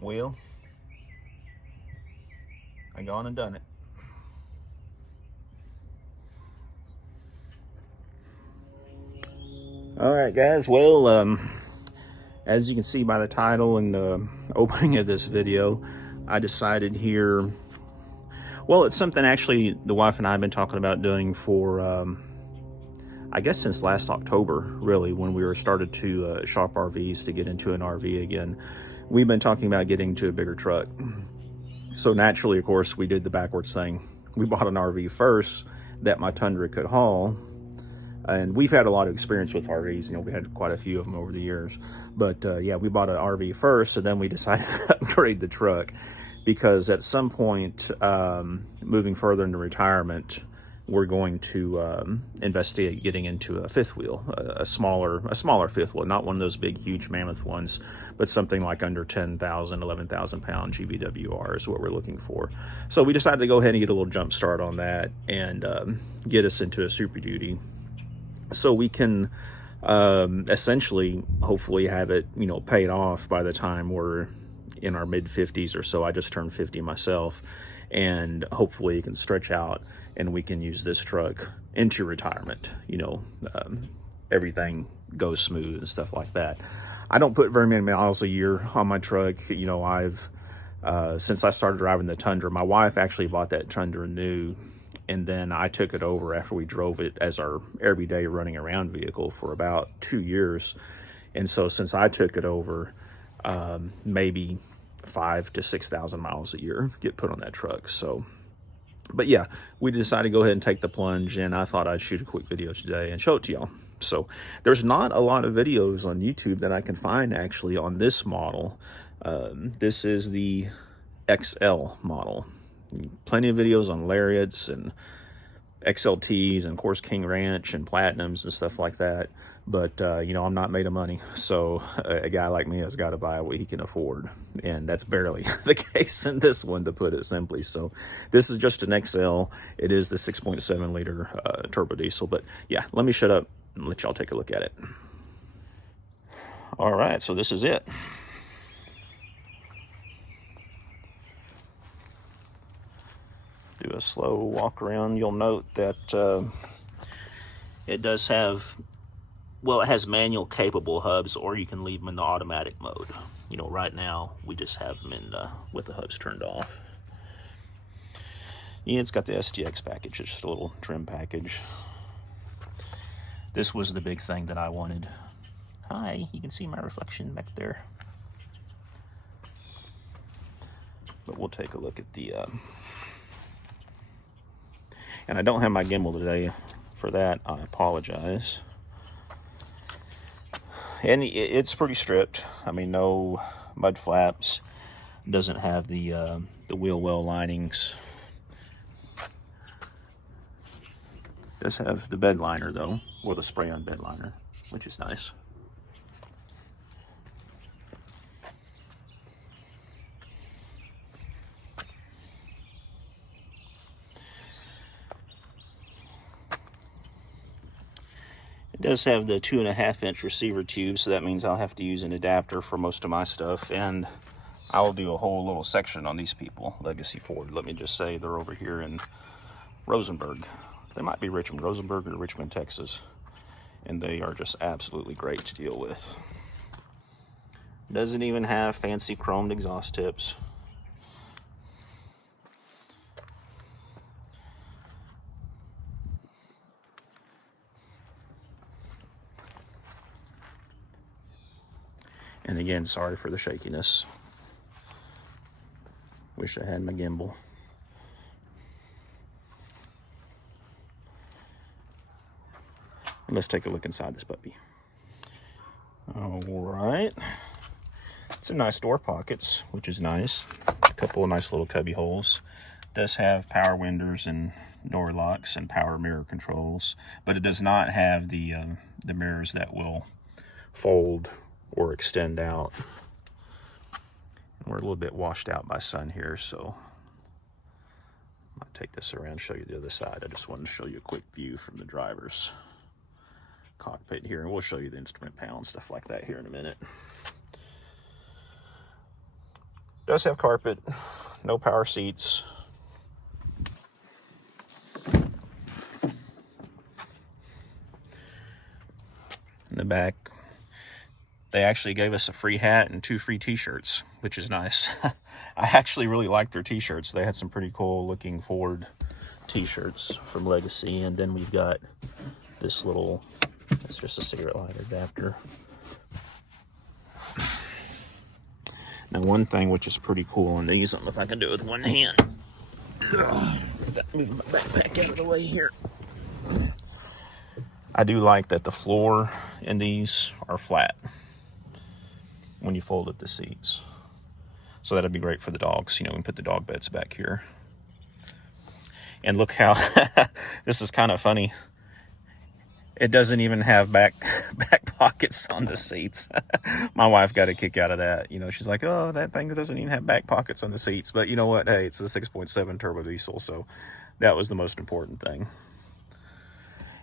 Well, I gone and done it. All right, guys. Well, as you can see by the title and the opening of this video, I decided here, well, it's something actually the wife and I have been talking about doing for, I guess since last October, really, when we were started to shop RVs to get into an RV again. We've been talking about getting to a bigger truck. So naturally, of course, we did the backwards thing. We bought an RV first that my Tundra could haul. And we've had a lot of experience with RVs. You know, we had quite a few of them over the years. But yeah, we bought an RV first, and then we decided to upgrade the truck because at some point, moving further into retirement, we're going to investigate getting into a fifth wheel, a smaller fifth wheel, not one of those big, huge mammoth ones, but something like under 10,000, 11,000 pound GVWR is what we're looking for. So we decided to go ahead and get a little jump start on that and get us into a Super Duty, so we can essentially, hopefully have it, you know, paid off by the time we're in our mid 50s or so. I just turned 50 myself, and hopefully it can stretch out and we can use this truck into retirement. You know, everything goes smooth and stuff like that. I don't put very many miles a year on my truck. You know, I've since I started driving the Tundra, my wife actually bought that Tundra new, and then I took it over after we drove it as our everyday running around vehicle for about 2 years. And so since I took it over, maybe 5,000 to 6,000 miles a year get put on that truck. So, but yeah, we decided to go ahead and take the plunge, and I thought I'd shoot a quick video today and show it to y'all. So there's not a lot of videos on YouTube that I can find actually on this model. This is the XL model. Plenty of videos on Lariats and XLTs and of course King Ranch and Platinums and stuff like that, but you know, I'm not made of money, so a guy like me has got to buy what he can afford, and that's barely the case in this one, to put it simply. So this is just an XL. It is the 6.7 liter turbo diesel. But yeah, let me shut up and let y'all take a look at it. All right, so this is it. Do a slow walk around. You'll note that it does have, well, it has manual capable hubs, or you can leave them in the automatic mode. You know, right now we just have them in with the hubs turned off. Yeah, it's got the STX package, just a little trim package. This was the big thing that I wanted. Hi, you can see my reflection back there. But we'll take a look at the and I don't have my gimbal today. For that, I apologize. And it's pretty stripped. I mean, no mud flaps. Doesn't have the wheel well linings. Does have the bed liner though, or the spray-on bed liner, which is nice. It does have the 2.5-inch receiver tube, so that means I'll have to use an adapter for most of my stuff, and I will do a whole little section on these people, Legacy Ford. Let me just say they're over here in Rosenberg. They might be Richmond, Rosenberg, or Richmond, Texas, and they are just absolutely great to deal with. Doesn't even have fancy chromed exhaust tips. And again, sorry for the shakiness. Wish I had my gimbal. Let's take a look inside this puppy. All right. Some nice door pockets, which is nice. A couple of nice little cubby holes. Does have power windows and door locks and power mirror controls, but it does not have the mirrors that will fold or extend out. And we're a little bit washed out by sun here, so I'll take this around and show you the other side. I just wanted to show you a quick view from the driver's cockpit here, and we'll show you the instrument panel and stuff like that here in a minute. does have carpet, no power seats. In the back, they actually gave us a free hat and 2 free t-shirts, which is nice. I actually really liked their t-shirts. They had some pretty cool looking Ford t-shirts from Legacy. And then we've got this little, it's just a cigarette lighter adapter. Now one thing which is pretty cool on these, I don't know if I can do it with one hand. Without moving my backpack out of the way here. I do like that the floor in these are flat when you fold up the seats. So that'd be great for the dogs. You know, we can put the dog beds back here. And look how, this is kind of funny. It doesn't even have back pockets on the seats. My wife got a kick out of that. You know, she's like, oh, that thing doesn't even have back pockets on the seats. But you know what? Hey, it's a 6.7 turbo diesel. So that was the most important thing.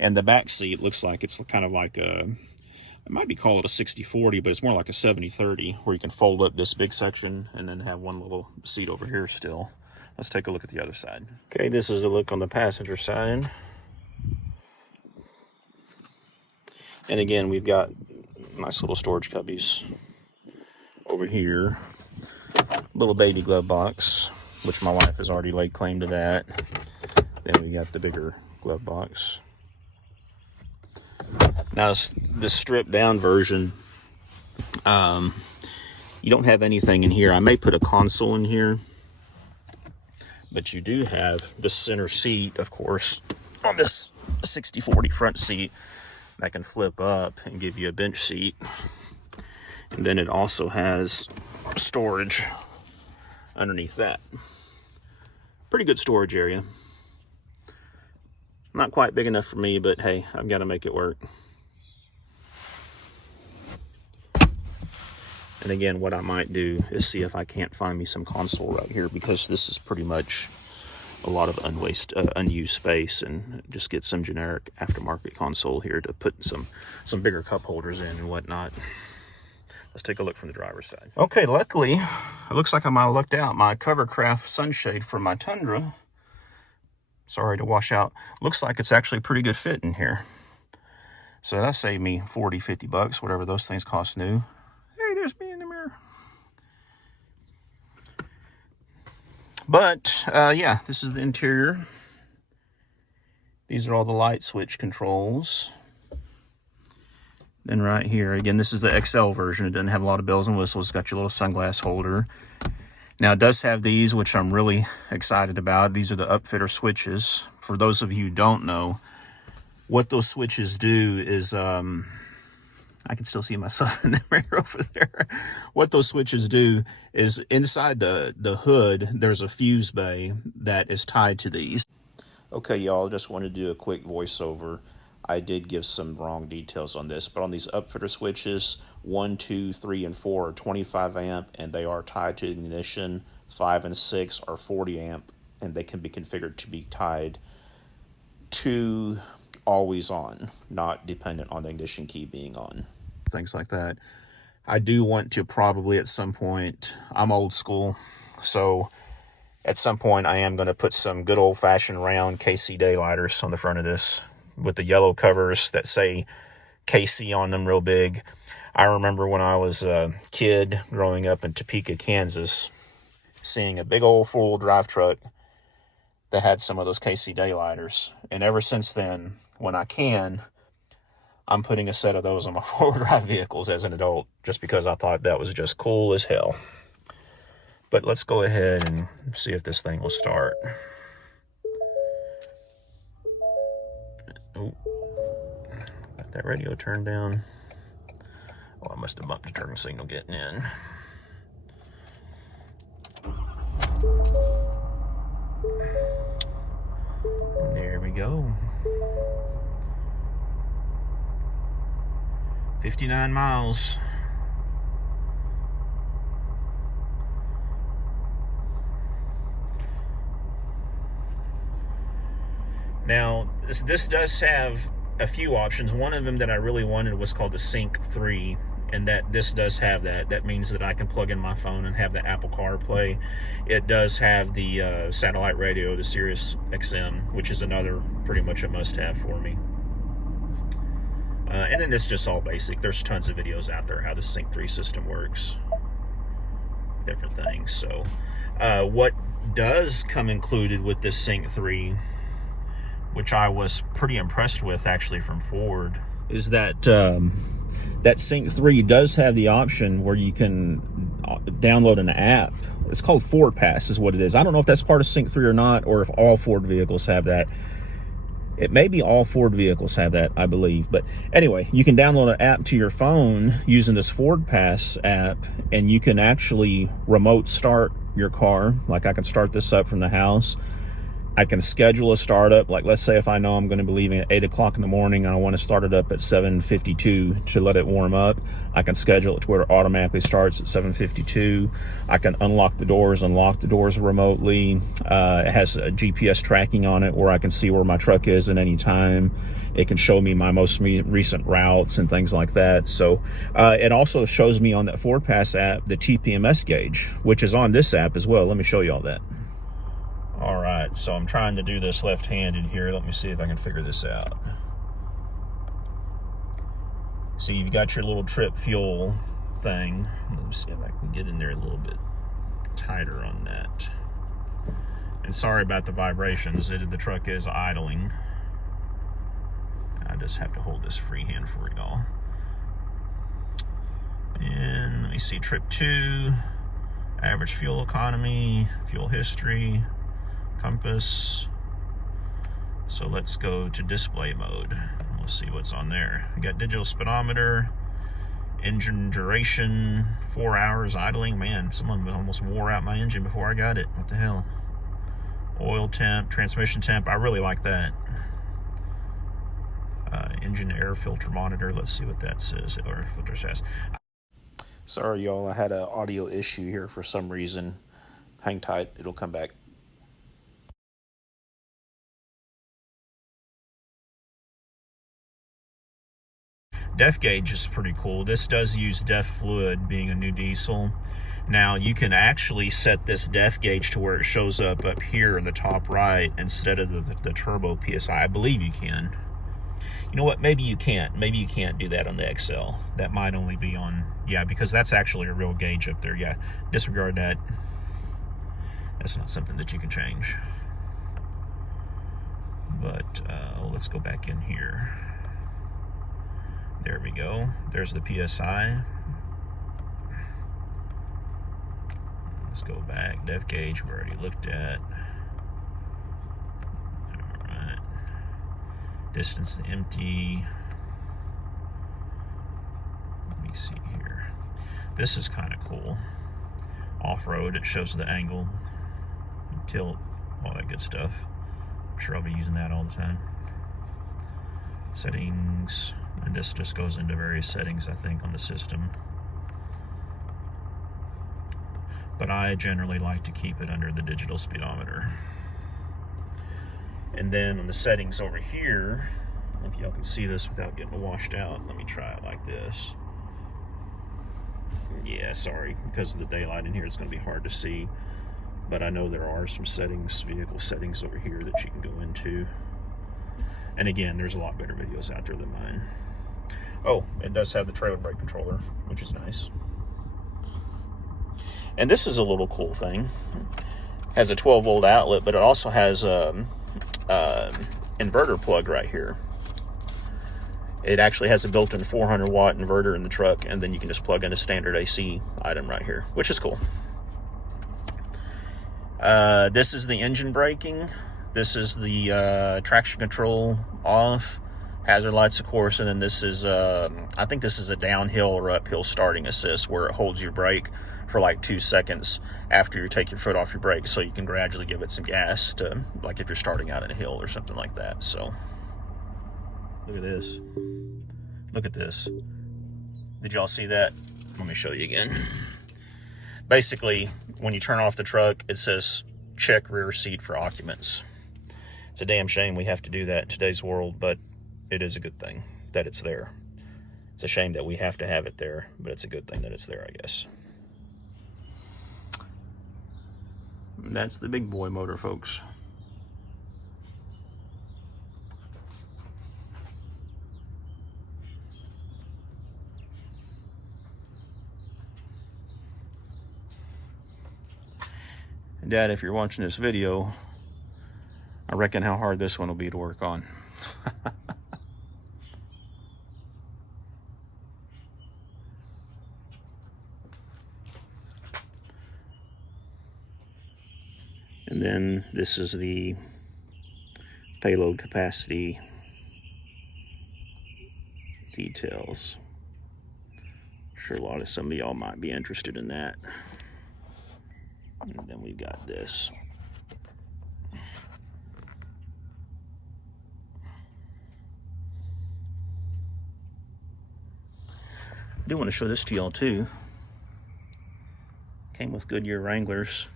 And the back seat looks like it's kind of like a, it might be called a 60/40, but it's more like a 70/30, where you can fold up this big section and then have one little seat over here still. Let's take a look at the other side. Okay, this is a look on the passenger side. And again, we've got nice little storage cubbies over here. Little baby glove box, which my wife has already laid claim to that. Then we got the bigger glove box. Now, the stripped down version, you don't have anything in here. I may put a console in here, but you do have the center seat, of course, on this 60/40 front seat that can flip up and give you a bench seat. And then it also has storage underneath that. Pretty good storage area. Not quite big enough for me, but hey, I've got to make it work. And again, what I might do is see if I can't find me some console right here, because this is pretty much a lot of unused space, and just get some generic aftermarket console here to put some bigger cup holders in and whatnot. Let's take a look from the driver's side. Okay, luckily, it looks like I might have lucked out. My Covercraft sunshade from my Tundra, sorry to wash out, looks like it's actually a pretty good fit in here. So that saved me 40, 50 bucks, whatever those things cost new. Hey, there's me in the mirror. But, yeah, this is the interior. These are all the light switch controls. Then right here, again, this is the XL version. It doesn't have a lot of bells and whistles. It's got your little sunglass holder. Now, it does have these, which I'm really excited about. These are the upfitter switches. For those of you who don't know, what those switches do is, I can still see myself in the mirror over there. What those switches do is, inside the hood, there's a fuse bay that is tied to these. Okay, y'all, just wanted to do a quick voiceover. I did give some wrong details on this, but on these upfitter switches, 1, 2, 3, and 4 are 25 amp, and they are tied to ignition. 5 and 6 are 40 amp, and they can be configured to be tied to always on, not dependent on the ignition key being on. Things like that. I do want to probably at some point, I'm old school, so at some point I am going to put some good old-fashioned round KC daylighters on the front of this, with the yellow covers that say KC on them real big. I remember when I was a kid growing up in Topeka, Kansas, seeing a big old four-wheel drive truck that had some of those KC daylighters. And ever since then, when I can, I'm putting a set of those on my four-wheel drive vehicles as an adult, just because I thought that was just cool as hell. But let's go ahead and see if this thing will start. Oh, got that radio turned down. Oh, I must have bumped the turn signal getting in. There we go. 59 miles. Now, this does have a few options. One of them that I really wanted was called the Sync 3. and that this does have that. That means that I can plug in my phone and have the Apple CarPlay. It does have the satellite radio, the Sirius XM, which is another pretty much a must-have for me. And then it's just all basic. There's tons of videos out there how the Sync 3 system works, different things. So what does come included with this Sync 3, which I was pretty impressed with actually from Ford, is that that Sync 3 does have the option where you can download an app. It's called Ford Pass is what it is. I don't know if that's part of Sync 3 or not, or if all Ford vehicles have that. It may be all Ford vehicles have that, I believe. But anyway, you can download an app to your phone using this Ford Pass app, and you can actually remote start your car. Like I can start this up from the house. I can schedule a startup. Like let's say if I know I'm going to be leaving at 8 o'clock in the morning and I want to start it up at 7:52 to let it warm up, I can schedule it to where it automatically starts at 7:52. I can unlock the doors, unlock the doors remotely. It has a GPS tracking on it where I can see where my truck is at any time. It can show me my most recent routes and things like that. So it also shows me on that Ford Pass app the TPMS gauge, which is on this app as well. Let me show you all that. All right, so I'm trying to do this left-handed here. Let me see if I can figure this out. So you've got your little trip fuel thing. Let me see if I can get in there a little bit tighter on that. And sorry about the vibrations. The truck is idling. I just have to hold this freehand for y'all. And let me see, trip 2, average fuel economy, fuel history, compass. So let's go to display mode. We'll see what's on there. We got digital speedometer, engine duration, 4 hours idling. Man, someone almost wore out my engine before I got it. What the hell? Oil temp, transmission temp. I really like that. Engine air filter monitor. Let's see what that says. Air filter says. Sorry, y'all. I had an audio issue here for some reason. Hang tight. It'll come back. Def gauge is pretty cool. This does use def fluid, being a new diesel. Now you can actually set this def gauge to where it shows up here in the top right instead of the turbo PSI. I believe you can. You know what? Maybe you can't. Maybe you can't do that on the XL. That might only be on, yeah, because that's actually a real gauge up there. Yeah, disregard that. That's not something that you can change. But let's go back in here. There we go. There's the PSI. Let's go back. Def gauge we already looked at. Alright. Distance to empty. Let me see here. This is kind of cool. Off-road, it shows the angle, tilt, all that good stuff. I'm sure I'll be using that all the time. Settings. And this just goes into various settings, I think, on the system. But I generally like to keep it under the digital speedometer. And then on the settings over here, if y'all can see this without getting washed out, let me try it like this. Yeah, sorry, because of the daylight in here, it's going to be hard to see. But I know there are some settings, vehicle settings over here that you can go into. And again, there's a lot better videos out there than mine. Oh, it does have the trailer brake controller, which is nice. And this is a little cool thing. It has a 12-volt outlet, but it also has a inverter plug right here. It actually has a built-in 400-watt inverter in the truck, and then you can just plug in a standard AC item right here, which is cool. This is the engine braking. This is the traction control off. Hazard lights, of course, and then this is, I think this is a downhill or uphill starting assist where it holds your brake for like 2 seconds after you take your foot off your brake, so you can gradually give it some gas to, like if you're starting out in a hill or something like that. So, look at this. Look at this. Did y'all see that? Let me show you again. Basically, when you turn off the truck, it says check rear seat for occupants. It's a damn shame we have to do that in today's world, but it is a good thing that it's there. It's a shame that we have to have it there, but it's a good thing that it's there, I guess. That's the big boy motor, folks. Dad, if you're watching this video, I reckon how hard this one will be to work on. And then this is the payload capacity details. I'm sure some of y'all might be interested in that. And then we've got this. I do want to show this to y'all too. Came with Goodyear Wranglers.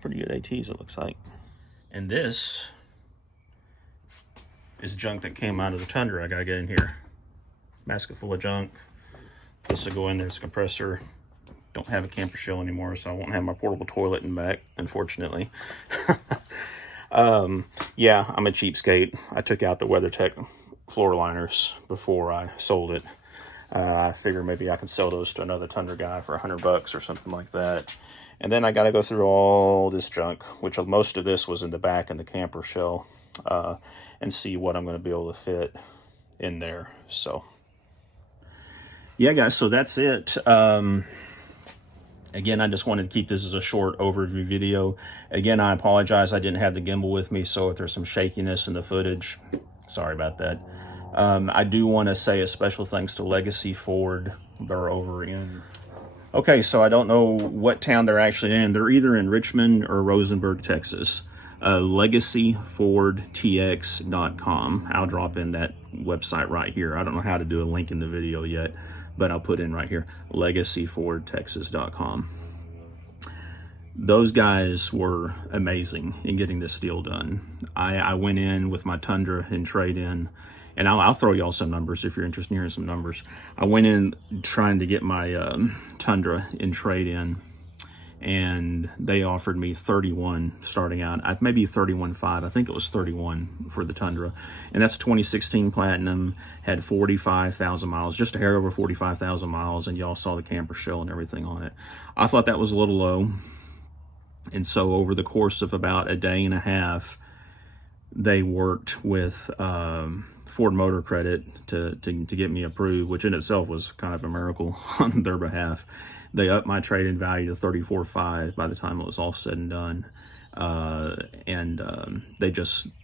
Pretty good ATs, it looks like. And this is junk that came out of the Tundra. I gotta get in here. Basket full of junk. This will go in there. It's a compressor. Don't have a camper shell anymore, so I won't have my portable toilet in back, unfortunately. Yeah, I'm a cheapskate. I took out the WeatherTech floor liners before I sold it. I figure maybe I can sell those to another Tundra guy for $100 or something like that. And then I got to go through all this junk, which most of this was in the back in the camper shell, and see what I'm going to be able to fit in there. So, yeah, guys, so that's it. Again, I just wanted to keep this as a short overview video. Again, I apologize. I didn't have the gimbal with me, so if there's some shakiness in the footage, sorry about that. I do want to say a special thanks to Legacy Ford. They're over in... Okay, so I don't know what town they're actually in. They're either in Richmond or Rosenberg, Texas. LegacyFordTX.com. I'll drop in that website right here. I don't know how to do a link in the video yet, but I'll put in right here, LegacyFordTexas.com. Those guys were amazing in getting this deal done. I went in with my Tundra in trade-in, and I'll throw y'all some numbers if you're interested in hearing some numbers. I went in trying to get my Tundra in trade-in, and they offered me 31 starting out, maybe 31.5. I think it was 31 for the Tundra, and that's 2016 Platinum, had 45,000 miles, just a hair over 45,000 miles, and y'all saw the camper shell and everything on it. I thought that was a little low, and so over the course of about a day and a half, they worked with Ford Motor Credit to get me approved, which in itself was kind of a miracle on their behalf. They upped my trade-in value to $34,500 by the time it was all said and done.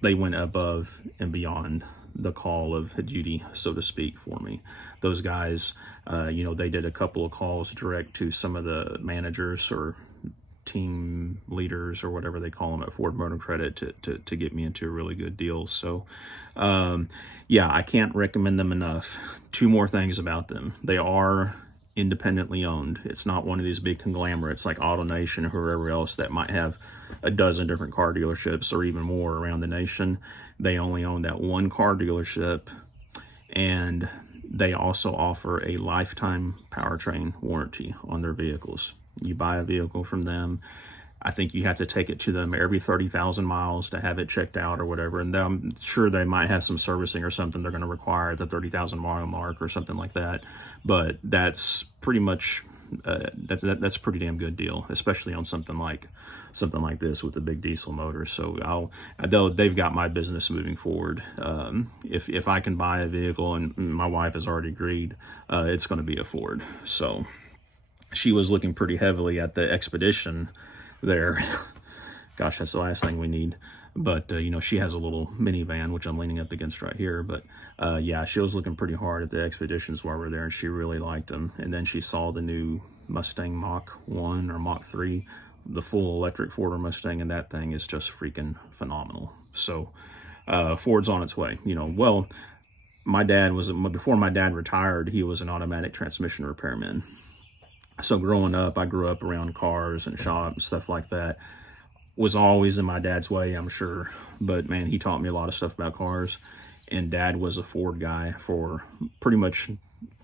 They went above and beyond the call of duty, so to speak, for me. Those guys, they did a couple of calls direct to some of the managers or team leaders or whatever they call them at Ford Motor Credit to get me into a really good deal. So, yeah, I can't recommend them enough. Two more things about them. They are independently owned. It's not one of these big conglomerates like AutoNation or whoever else that might have a dozen different car dealerships or even more around the nation. They only own that one car dealership, and they also offer a lifetime powertrain warranty on their vehicles. You buy a vehicle from them, I think you have to take it to them every 30,000 miles to have it checked out or whatever. And I'm sure they might have some servicing or something they're going to require at the 30,000 mile mark or something like that. But that's pretty much, that's a pretty damn good deal, especially on something like this with a big diesel motor. So they've got my business moving forward. If I can buy a vehicle, and my wife has already agreed, it's going to be a Ford. So she was looking pretty heavily at the Expedition there. Gosh, that's the last thing we need. But, she has a little minivan, which I'm leaning up against right here. But, yeah, she was looking pretty hard at the Expeditions while we were there, and she really liked them. And then she saw the new Mustang Mach 1 or Mach 3, the full electric Ford or Mustang, and that thing is just freaking phenomenal. So, Ford's on its way. Well, before my dad retired, he was an automatic transmission repairman. So growing up, I grew up around cars and shops and stuff like that. Was always in my dad's way, I'm sure. But man, he taught me a lot of stuff about cars. And dad was a Ford guy for pretty much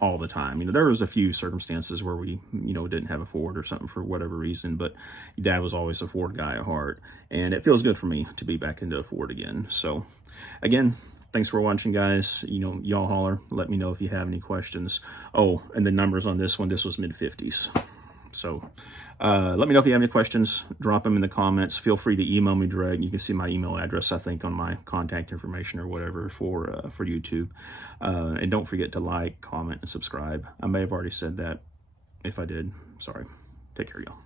all the time. You know, there was a few circumstances where we, you know, didn't have a Ford or something for whatever reason, but dad was always a Ford guy at heart. And it feels good for me to be back into a Ford again. So again, thanks for watching, guys. You know, y'all holler. Let me know if you have any questions. Oh, and the numbers on this one, this was mid-50s. So let me know if you have any questions. Drop them in the comments. Feel free to email me direct. You can see my email address, I think, on my contact information or whatever for YouTube. And don't forget to like, comment, and subscribe. I may have already said that. If I did, sorry. Take care, y'all.